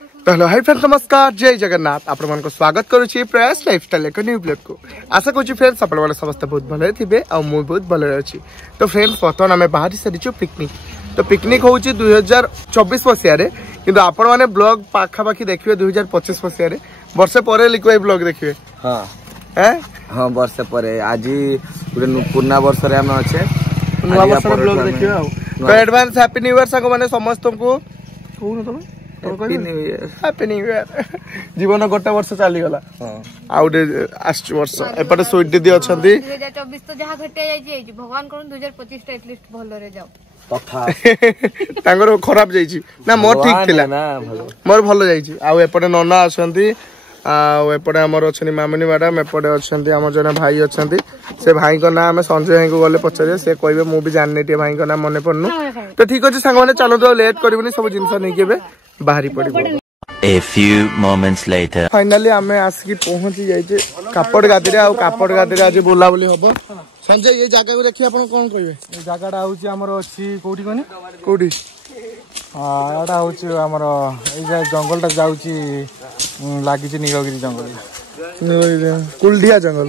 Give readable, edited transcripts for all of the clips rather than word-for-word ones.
तो hello hi friends नमस्कार जय जगन्नाथ आपण मन को स्वागत करूची प्रयास लाइफस्टाइल एक न्यू ब्लॉग को आशा करूची फ्रेंड्स आपण वाला समस्त बहुत भले थिबे आ मु बहुत भले अछि। तो फ्रेंड्स बर्तमान आमे बाहरी सरिचो पिकनिक। तो पिकनिक होउची 2024 मसिया रे किंतु आपण माने ब्लॉग पाखा पाखी देखिबे 2025 मसिया रे वर्षे परे लिखबै ब्लॉग देखिबे। हां हैं हां वर्षे परे आज पूर्ण वर्ष रे हम अछे नुवा वर्ष ब्लॉग देखिबे आ तो एडवांस हैप्पी न्यू ईयर संग माने समस्त को कोन तमे हैप्पी न्यू ईयर जीवन गोटे वर्ष चली गला आउटे आस्ट वर्ष एपटे स्वीट दीदी अछंती 2024 तो जहा घटे जाई छी भगवान करू 2025 एटलीस्ट भलो रे जाओ तथा तांगर खराब जाई छी ना मोर ठीक थिला ना मोर भलो जाई छी आ एपटे नन्ना अछंती आ एपटे हमर अछनी मामनी मैडम एपटे अछंती हमर जने भाई अछंती से भाई को नाम संजय भाई को गले पछरे से कहबे मु भी जानने टे भाई को नाम मने पड़नु तो ठीक अछि संग माने चलो तो लेट करबनी सब जिंस नै केबे बाहरी पड़िबो। A few moments later finally आमे आसकी पहुंची जाई छे कापड़ गादरे आ कापड़ गादरे आज बोला बोली हबो। संजय ये जगह को देखि आपण कोन कहबे ए जगहटा होची हमर अछि कोठी कोनी कोठी हां एटा होची हमर ए जे जंगलटा जाउची लागी छे नीलगिरी जंगल कुलडिया जंगल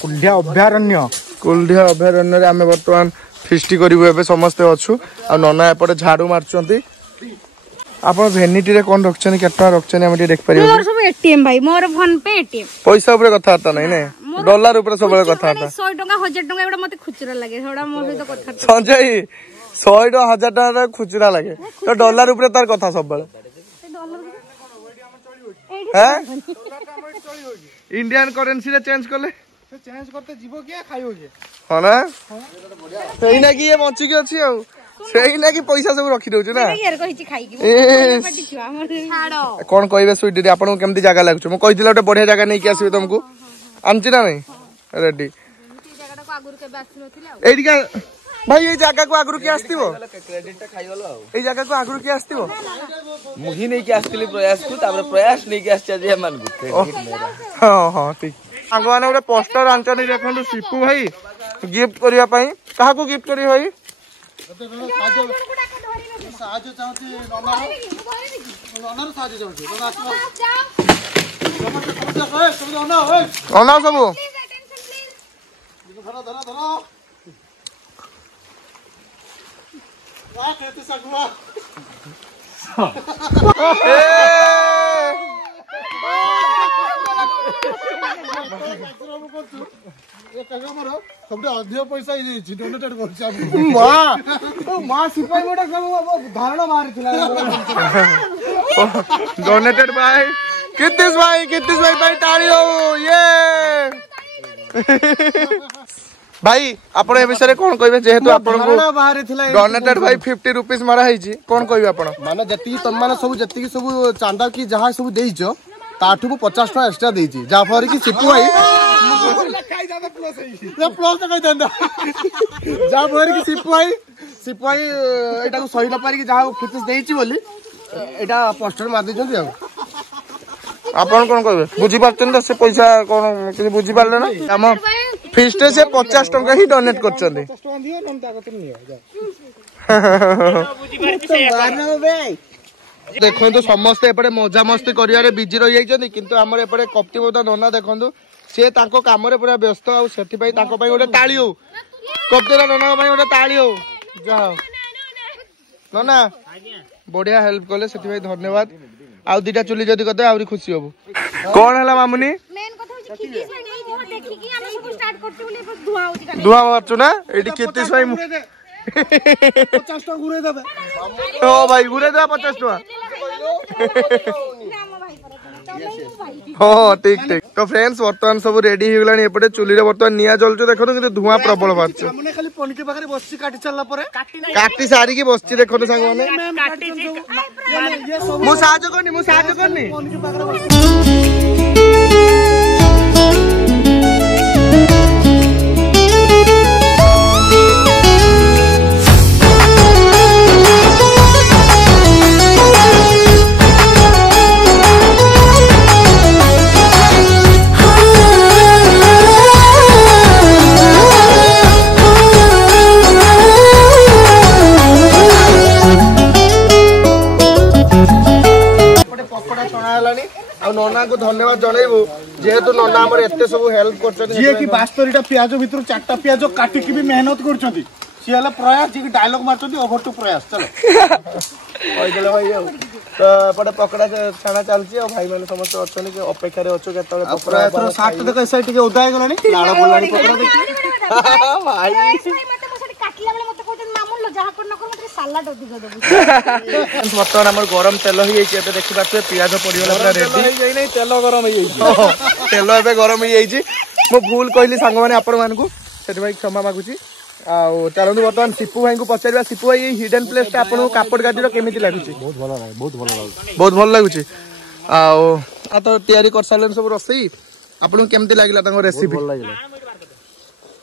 कुलडिया अभयारण्य रे आमे वर्तमान फिस्टी करिवो एबे समस्त अछु आ नना एपटे झाड़ू मारचंती आपण वेनिटी रे कोन रखछनी केटा रखछनी हम देख परियो मोर सब एटीएम भाई मोर फोन पे एटीएम पैसा ऊपर कथा आता नहीं ने डॉलर ऊपर सब कथा आता 100 टका 1000 टका एबडा मते खुचरा लागे थोड़ा मोर से तो कथा संजय 100 टका 1000 टका खुचरा लागे तो डॉलर ऊपर तार कथा सब बळे हैं इंडियन करेंसी रे चेंज करले चेंज करते जीवो के खाइयो के हां ना सेही ना कि ये बंची के अछि आ सेही ना कि पैसा सब रखी दउछ ना यार कहि छी खाइ की पार्टी छुआ हमर छाड़ो कोन कहबे स्वीट दीदी आपन केमती जागा लागछ म कहि दिला ओटे बढ़िया जागा नै कि आसीबे तुमको आनछि ना नै रेडी जागाटा को आगुर के बास नथिला एडी का भाई ये जागा को आगुर के आस्तिबो क्रेडिट ता खाइ गलो ए जागा को आगुर के आस्तिबो मुही नै कि आस्तिली प्रयास को तापर प्रयास नै कि आस्छ जे मान को हां हां ठीक आगवाने ओटे पोस्टर आंचनी देखंदु सिपू भाई गिफ्ट करिया पई काहा को गिफ्ट करी भाई साहाଯ୍ୟ ଚାହୁଁଛି ନନାର ସାହାଯ୍ୟ ଚାହୁଁଛି ନନା ସବୁ अधिक पैसा धारणा बाहर डोनेटेड बाय कितिस भाई ताली हो ये भाई आपण ए विषय कोन कहबे जेहेतु आपण को बाहर थिला डोनेटेड भाई 50 रुपीस मारा हैची कोन कहबे आपण माने जति तम माने सब चांदा की जहां सब देइचो ताठु को 50 टका एक्स्ट्रा देइची जा फर की सिपू भाई खाई जादा प्लस तो कहि दंदा जा फर की सिपू भाई एटा को सही न पारी की जहां फिटिस देइची बोली एटा पोस्टर मार देछन आ आपण कोन कहबे बुझी पारछन त से पैसा कोन कि बुझी पारले ना हम फिस्ट से 50 टका ही डोनेट करछन 50 टका दियो नम ता कत नियो बुझी पारछी मारनो बे देखो तो समस्त एपटे मजा मस्ती करियारे बिजी रहि जाइछन किंतु हमर एपटे कप्ती बोदा नना देखंदु से ताको काम रे पूरा व्यस्त आ सेति पई ताको पई ओटे ताली हो कप्तीरा नना पई ओटे ताली हो जाओ नना बढ़िया हेल्प करले सेति पई धन्यवाद आ दुटा चुली जदी कते आउरी खुशी होबो कोन हला मामुनी मेन कथा होची किति साइड देखि कि हम सब स्टार्ट करते बोले बस धुआ होची खाली धुआ मारछु ना एडी केते साइ 50 टका गुरे देबे ओ भाई गुरे दे 50 टका हाँ ठीक ठीक तो फ्रेंड्स बर्तमान सब रेडी हो गलानी एपटे चुली रे बर्तमान निया जलछ देखो किंतु धुआं प्रबल बाछ हमने खाली पनकी पाखरे बसची काटी चलला परे काटी सारी की बसची देखो संग माने काटी मु साहाଯ୍य करनी पनकी पाखरे पकोड़ा छणा हेलानी आ नना को धन्यवाद जणाइबो जेहेतु नना हमर एते सब हेल्प करछन जे कि 72टा प्याज भितर 4टा प्याज काटी के भी मेहनत करछंती सी हला प्रयास जे डायलॉग मारछंती ओवर टू प्रयास चलो होय गेले भाई तो पड़े पकोड़ा छाना चलछि और भाई माने समस्त अछन के अपेक्षा रे अछु केतले पकोड़ा तो 60 देखो एसआई टिके उदाय गलानी लाड़ा बोलानी पकोड़ा देखि भाई काटला बेले मते कहत मामुन लो जहा कर न कर मते सलाड अधिक देबो वर्तमान हमर गरम तेल ही एके देखि बात पियाज पड़ी वाला पूरा रेडी होई जाई नै तेल गरम होई जाई तेल एबे गरम हो जाई मो भूल कहली संग माने आपण मानकू सेति भाई क्षमा मागुची आ चलंतु वर्तमान सिपु भाई को पचारबा सिपु भाई हिडन प्लेस ता आपण कापड़ गादीर केमिति लागुची बहुत भलो लागे बहुत भल लागुची आ तो तयारी कर सालन सब रसई आपण केमिति लागिला तांको रेसिपी भल लागिला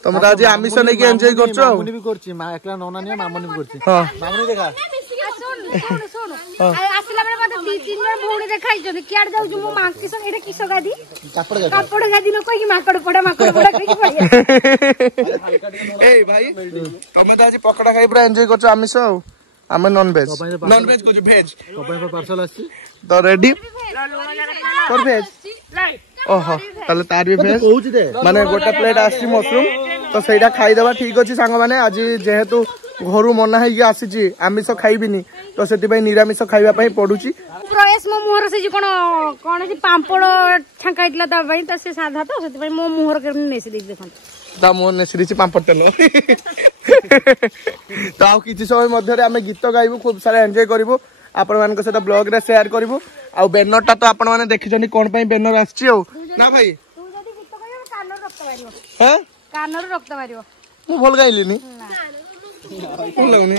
तुम तो आज आमिष नहीं के एंजॉय करछो मामुनी भी करछि मा एकला नोना ने मामुनी भी करछि हां मामुनी देखा सुन आसिला बेले मते 2-3 जण भौणी देखाइ जदि कियाड जाउ जु मो मांकी संग एटा किसो गादी कापड़ गादी न कोइ माकड़ पड़ा कहि पड़िया ए भाई तुम तो आज पकोड़ा खाई पूरा एंजॉय करछो आमिष आमे नॉन वेज कुछ भेज कपाय पर पार्सल आछि तो रेडी कर भेज ओहो ताले तार भी भेज कहूछि दे माने गोटा प्लेट आछि मशरूम तो सेटा खाई देबा ठीक अछि सांग माने आज जेहेतु घरु मना है कि आसी आमिष खाइबिनी तो सेति भाई निरामिष खाइबा पई पडुची प्रयास मो मुहर से कोन कोन से पांपड़ छांकाइतला ता भाई त से साधा तो सेति भाई मो मुहर के नेसी देख देखन ता मोन नेसरिची पांपड़ तेल तो आ किछि समय मध्ये रे आमे गीत गाइबु खूब सारा एन्जॉय करबु आपण मान को सेटा ब्लॉग रे शेयर करबु आ बैनर ता तो आपण माने देखिजनी कोन पई बैनर आछि ना भाई तू जदी गीत गाइबो कानर रक्त मारियो हैं कानर रक्त मारियो मु भल गाइलिनी भल लागुनी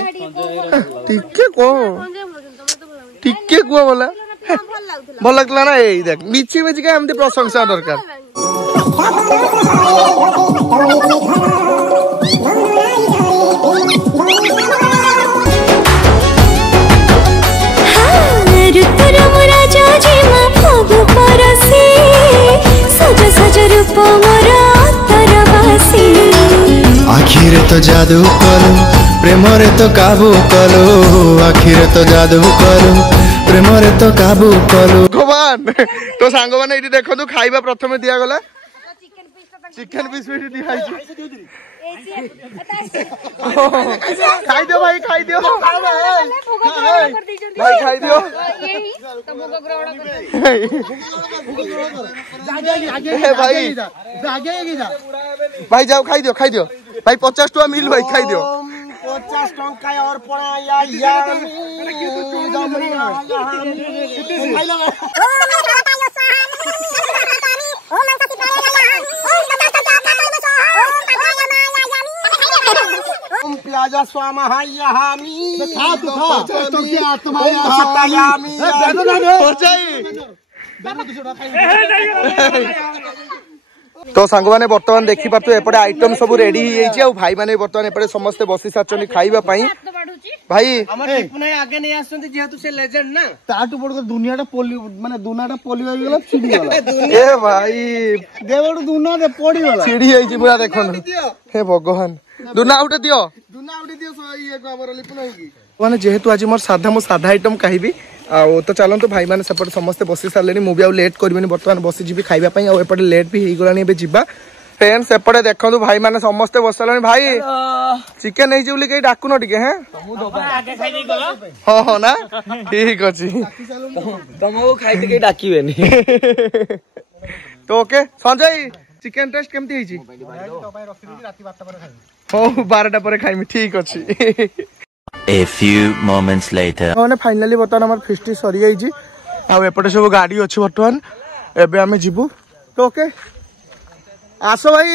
ठीक को ठीक को बोला भल लागला ना ए देख मिछि मिछि के हमते प्रशंसा दरकार आखिर तो जादू करो प्रेम रे तो काबू करो आखिर तो जादू करो प्रेम रे तो काबू करो भगवान तो सांग माने इटी देखो तू खाइबा प्रथमे दिया गला चिकन पीस भी दिया खाई दो भाई खाई दो भाई खाई दो भाई जाओ खाई दियो भाई 50 टका मिल भाई खाई दियो 50 टका और पड़ा या प्याजा स्वामा हामी खा तू खा तो क्या आत्मा यामी तो सांग माने बर्तमान देखि पारतो एपटे आइटम सब रेडी ही जाइछि आ भाई माने बर्तमान एपटे समस्त बसी साचनी खाइबा पई भाई हमर टिपुने आगे नै आसंती जेहेतु से लेजेंड ना ताटू पड़ के दुनियाटा पोली माने दुनाटा पोली होई गेला छिड़ी गेला ए भाई देवडू दुना रे पड़ी गेला छिड़ी जाइछि पूरा देखन हे भगवान दुना उठे दियो ये खबर लिपुन होगी माने जेहेतु आज मोर साधा आइटम खाइबी आ तो चलंतु भाई माने सपोर्ट समस्त बसी सारलेनी मु भी आ लेट करबिनी बर्तमान बसी जिबी खाइबा पई आ एपटे लेट भी हेई गलानी एबे जिबा फ्रेंड्स एपटे देखंतु भाई माने समस्त बसलानी भाई चिकन नै जिबली के डाकु न टिके हैं आगे खाइ नै गला हां ना ठीक अछि तमो खाइते के डाकिबेनी तो ओके संजय चिकन टेस्ट केमती हिची हो 12टा पर खाइमी ठीक अछि A few moments later. माने फाइनली बर्तमान हमर फिस्टी सरी जाइछि आ एपटे सब गाड़ी अछि बर्तमान एबे हमें जिबु तो ओके आसो भाई